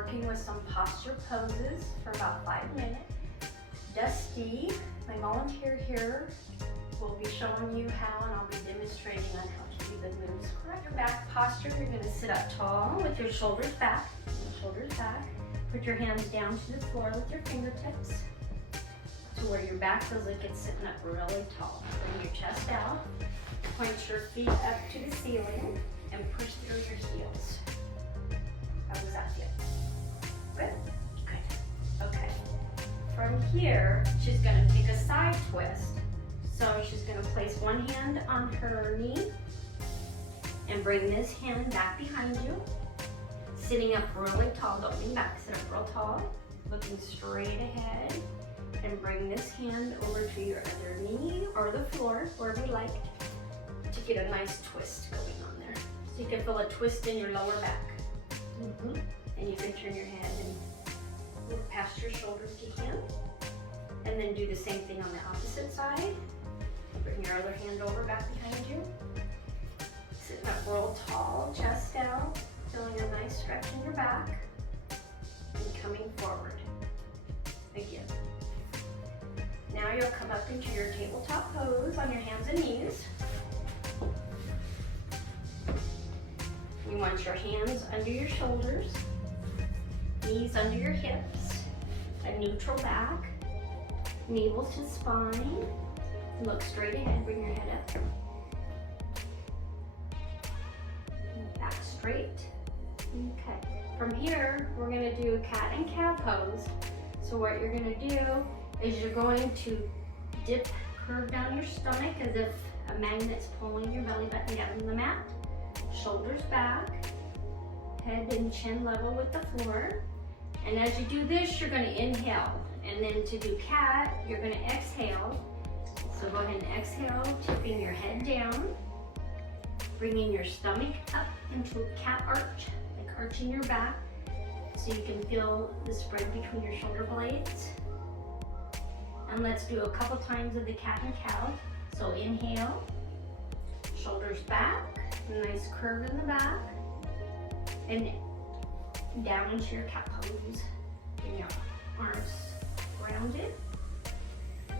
working with some posture poses for about 5 minutes. Dusty, my volunteer here, will be showing you how, and I'll be demonstrating on how to do the moves correct. Your back posture, you're going to sit up tall with your shoulders back. Put your hands down to the floor with your fingertips to where your back feels like it's sitting up really tall. Bring your chest out, point your feet up to the ceiling, and push through your heels. How does that feel? Good? Good. Okay. From here, she's going to take a side twist. So she's going to place one hand on her knee and bring this hand back behind you. Sitting up really tall, don't lean back, sit up real tall, looking straight ahead, and bring this hand over to your other knee or the floor, wherever you like, to get a nice twist going on there. So you can feel a twist in your lower back. And you can turn your head and look past your shoulders if you can. And then do the same thing on the opposite side. Bring your other hand over back behind you. Sitting up real tall, chest out. Feeling a nice stretch in your back and coming forward again. Now you'll come up into your tabletop pose on your hands and knees. You want your hands under your shoulders, knees under your hips, a neutral back, navel to spine. Look straight ahead, bring your head up. Back straight. Okay, from here, we're gonna do a cat and cow pose. So what you're gonna do is you're going to dip, curve down your stomach as if a magnet's pulling your belly button down on the mat. Shoulders back, head and chin level with the floor. And as you do this, you're gonna inhale. And then to do cat, you're gonna exhale. So go ahead and exhale, tipping your head down, bringing your stomach up into a cat arch. Arching your back so you can feel the spread between your shoulder blades. And let's do a couple times of the cat and cow. So inhale, shoulders back, nice curve in the back, and down into your cat pose. Bring your arms rounded.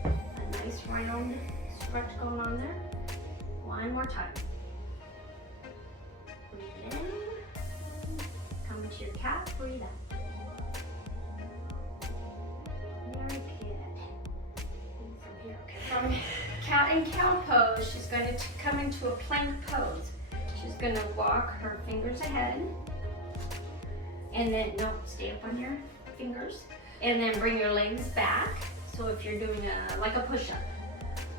A nice round stretch going on there. One more time. Breathe in. Come to your cat, breathe out. Very good. From here, okay. From cat and cow pose, she's going to come into a plank pose. She's going to walk her fingers ahead. And then, no, stay up on your fingers. And then bring your legs back. So if you're doing like a push-up,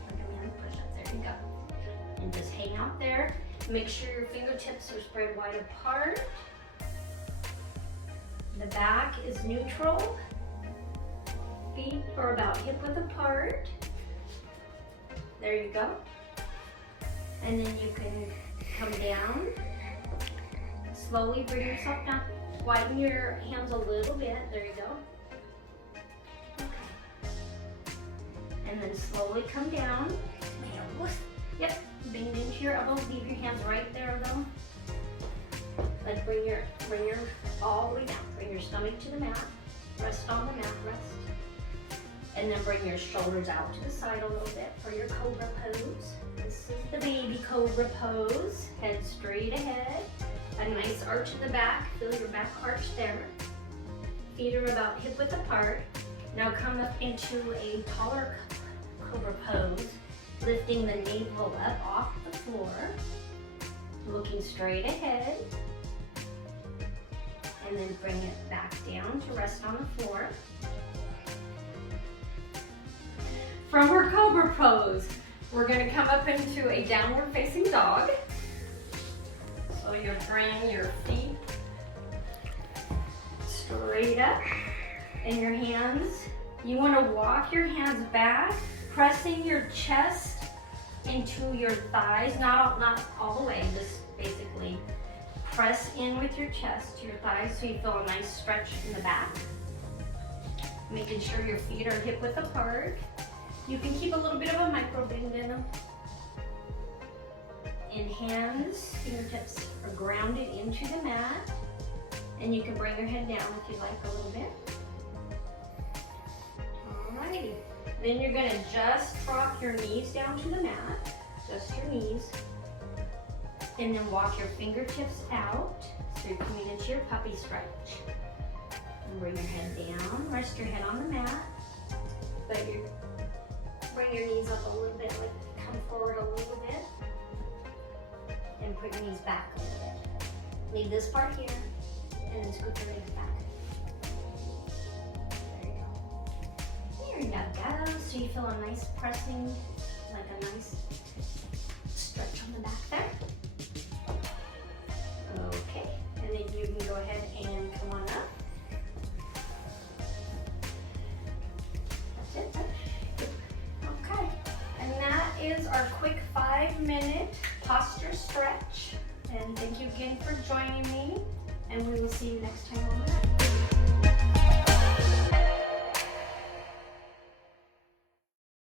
like a man push-up, there you go. And just hang out there. Make sure your fingertips are spread wide apart. The back is neutral. Feet are about hip width apart. There you go. And then you can come down. Slowly bring yourself down. Widen your hands a little bit. There you go. Okay. And then slowly come down. Yep. Bend into your elbows. Leave your hands right there though. Like bring your all the way down. Bring your stomach to the mat. Rest on the mat, rest. And then bring your shoulders out to the side a little bit for your cobra pose. This is the baby cobra pose. Head straight ahead. A nice arch in the back. Feel your back arch there. Feet are about hip width apart. Now come up into a taller cobra pose. Lifting the navel up off the floor. Looking straight ahead. And then bring it back down to rest on the floor. From her cobra pose, we're going to come up into a downward facing dog. So you bring your feet straight up and your hands. You want to walk your hands back, pressing your chest into your thighs, not all the way, just basically press in with your chest to your thighs so you feel a nice stretch in the back. Making sure your feet are hip width apart. You can keep a little bit of a micro bend in them. And hands, fingertips are grounded into the mat. And you can bring your head down if you like a little bit. Alrighty. Then you're gonna just drop your knees down to the mat, just your knees. And then walk your fingertips out. So you're coming into your puppy stretch. And bring your head down, rest your head on the mat. But you bring your knees up a little bit, like come forward a little bit. And put your knees back a little bit. Leave this part here, and then scoop your legs back. There you go. There you go. So you feel a nice pressing, like a nice stretch on the back there. Okay, and then you can go ahead and come on up. That's it. Okay, and that is our quick 5-minute posture stretch. And thank you again for joining me, and we will see you next time.